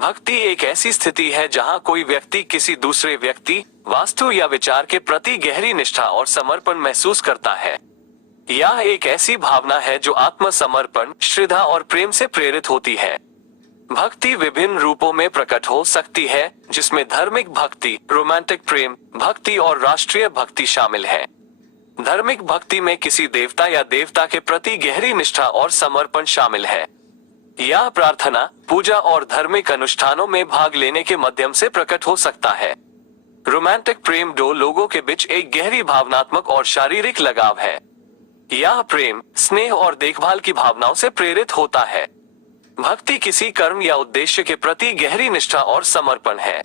भक्ति एक ऐसी स्थिति है जहां कोई व्यक्ति किसी दूसरे व्यक्ति, वास्तु या विचार के प्रति गहरी निष्ठा और समर्पण महसूस करता है। यह एक ऐसी भावना है जो आत्मसमर्पण, श्रद्धा और प्रेम से प्रेरित होती है। भक्ति विभिन्न रूपों में प्रकट हो सकती है, जिसमें धार्मिक भक्ति, रोमांटिक प्रेम भक्ति और राष्ट्रीय भक्ति शामिल है। धार्मिक भक्ति में किसी देवता या देवता के प्रति गहरी निष्ठा और समर्पण शामिल है। यह प्रार्थना, पूजा और धार्मिक अनुष्ठानों में भाग लेने के माध्यम से प्रकट हो सकता है। रोमांटिक प्रेम दो लोगों के बीच एक गहरी भावनात्मक और शारीरिक लगाव है। यह प्रेम, स्नेह और देखभाल की भावनाओं से प्रेरित होता है। भक्ति किसी कर्म या उद्देश्य के प्रति गहरी निष्ठा और समर्पण है।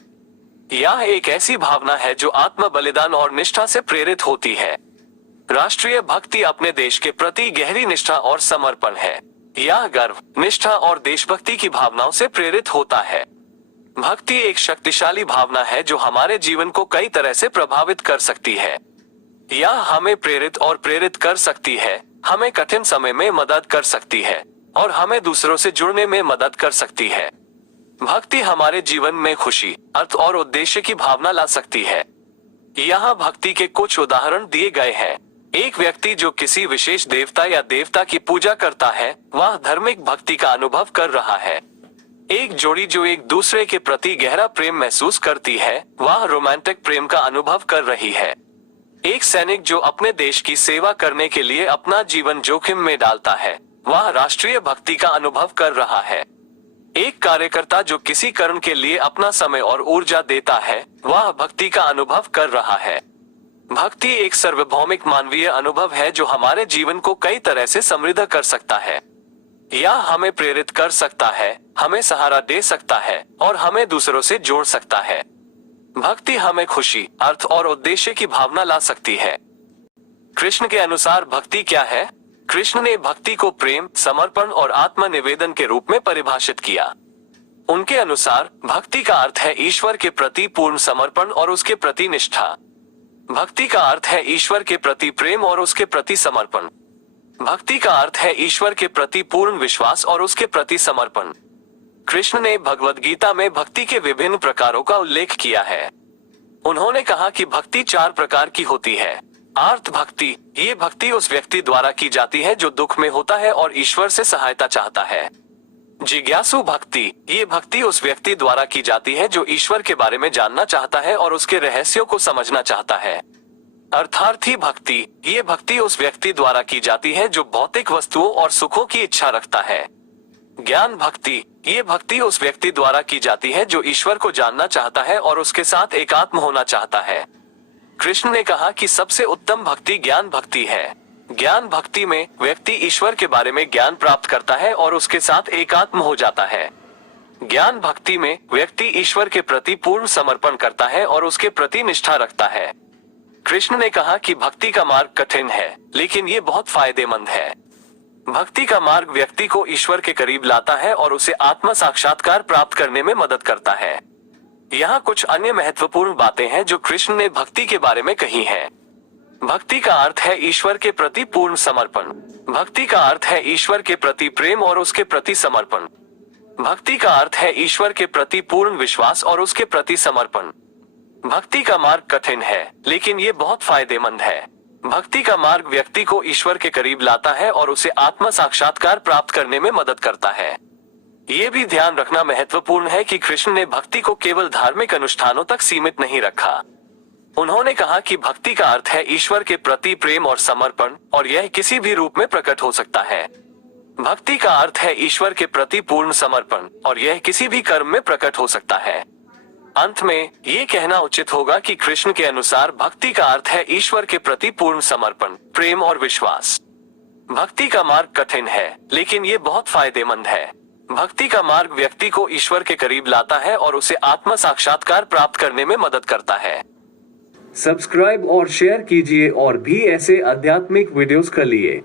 यह एक ऐसी भावना है जो आत्म बलिदान और निष्ठा से प्रेरित होती है। राष्ट्रीय भक्ति अपने देश के प्रति गहरी निष्ठा और समर्पण है। यह गर्व, निष्ठा और देशभक्ति की भावनाओं से प्रेरित होता है। भक्ति एक शक्तिशाली भावना है जो हमारे जीवन को कई तरह से प्रभावित कर सकती है। यह हमें प्रेरित कर सकती है, हमें कठिन समय में मदद कर सकती है और हमें दूसरों से जुड़ने में मदद कर सकती है। भक्ति हमारे जीवन में खुशी, अर्थ और उद्देश्य की भावना ला सकती है। यहाँ भक्ति के कुछ उदाहरण दिए गए हैं। एक व्यक्ति जो किसी विशेष देवता या देवता की पूजा करता है, वह धार्मिक भक्ति का अनुभव कर रहा है। एक जोड़ी जो एक दूसरे के प्रति गहरा प्रेम महसूस करती है, वह रोमांटिक प्रेम का अनुभव कर रही है। एक सैनिक जो अपने देश की सेवा करने के लिए अपना जीवन जोखिम में डालता है, वह राष्ट्रीय भक्ति का अनुभव कर रहा है। एक कार्यकर्ता जो किसी कर्म के लिए अपना समय और ऊर्जा देता है, वह भक्ति का अनुभव कर रहा है। भक्ति एक सार्वभौमिक मानवीय अनुभव है जो हमारे जीवन को कई तरह से समृद्ध कर सकता है। यह हमें प्रेरित कर सकता है, हमें सहारा दे सकता है और हमें दूसरों से जोड़ सकता है। भक्ति हमें खुशी, अर्थ और उद्देश्य की भावना ला सकती है। कृष्ण के अनुसार भक्ति क्या है? कृष्ण ने भक्ति को प्रेम, समर्पण और आत्मनिवेदन के रूप में परिभाषित किया। उनके अनुसार भक्ति का अर्थ है ईश्वर के प्रति पूर्ण समर्पण और उसके प्रति निष्ठा। भक्ति का अर्थ है ईश्वर के प्रति प्रेम और उसके प्रति समर्पण। भक्ति का अर्थ है ईश्वर के प्रति पूर्ण विश्वास और उसके प्रति समर्पण। कृष्ण ने भगवद गीता में भक्ति के विभिन्न प्रकारों का उल्लेख किया है। उन्होंने कहा कि भक्ति 4 प्रकार की होती है। आर्त भक्ति, ये भक्ति उस व्यक्ति द्वारा की जाती है जो दुख में होता है और ईश्वर से सहायता चाहता है। जिज्ञासु भक्ति, ये भक्ति उस व्यक्ति द्वारा की जाती है जो ईश्वर के बारे में जानना चाहता है और उसके रहस्यों को समझना चाहता है। अर्थार्थी भक्ति, ये भक्ति उस व्यक्ति द्वारा की जाती है जो भौतिक वस्तुओं और सुखों की इच्छा रखता है। ज्ञान भक्ति, ये भक्ति उस व्यक्ति द्वारा की जाती है जो ईश्वर को जानना चाहता है और उसके साथ एकात्म होना चाहता है। कृष्ण ने कहा कि सबसे उत्तम भक्ति ज्ञान भक्ति है। ज्ञान भक्ति में व्यक्ति ईश्वर के बारे में ज्ञान प्राप्त करता है और उसके साथ एकात्म हो जाता है। ज्ञान भक्ति में व्यक्ति ईश्वर के प्रति पूर्ण समर्पण करता है और उसके प्रति निष्ठा रखता है। कृष्ण ने कहा कि भक्ति का मार्ग कठिन है, लेकिन ये बहुत फायदेमंद है। भक्ति का मार्ग व्यक्ति को ईश्वर के करीब लाता है और उसे आत्म साक्षात्कार प्राप्त करने में मदद करता है। यहाँ कुछ अन्य महत्वपूर्ण बातें हैं जो कृष्ण ने भक्ति के बारे में कही हैं। भक्ति का अर्थ है ईश्वर के प्रति पूर्ण समर्पण। भक्ति का अर्थ है ईश्वर के प्रति प्रेम और उसके प्रति समर्पण। भक्ति का अर्थ है ईश्वर के प्रति पूर्ण विश्वास और उसके प्रति समर्पण। भक्ति का मार्ग कठिन है, लेकिन ये बहुत फायदेमंद है। भक्ति का मार्ग व्यक्ति को ईश्वर के करीब लाता है और उसे आत्म साक्षात्कार प्राप्त करने में मदद करता है। ये भी ध्यान रखना महत्वपूर्ण है कि कृष्ण ने भक्ति को केवल धार्मिक अनुष्ठानों तक सीमित नहीं रखा। उन्होंने कहा कि भक्ति का अर्थ है ईश्वर के प्रति प्रेम और समर्पण, और यह किसी भी रूप में प्रकट हो सकता है। भक्ति का अर्थ है ईश्वर के प्रति पूर्ण समर्पण, और यह किसी भी कर्म में प्रकट हो सकता है। अंत में ये कहना उचित होगा कि कृष्ण के अनुसार भक्ति का अर्थ है ईश्वर के प्रति पूर्ण समर्पण, प्रेम और विश्वास। भक्ति का मार्ग कठिन है, लेकिन ये बहुत फायदेमंद है। भक्ति का मार्ग व्यक्ति को ईश्वर के करीब लाता है और उसे आत्म साक्षात्कार प्राप्त करने में मदद करता है। सब्सक्राइब और शेयर कीजिए और भी ऐसे आध्यात्मिक वीडियोस के लिए।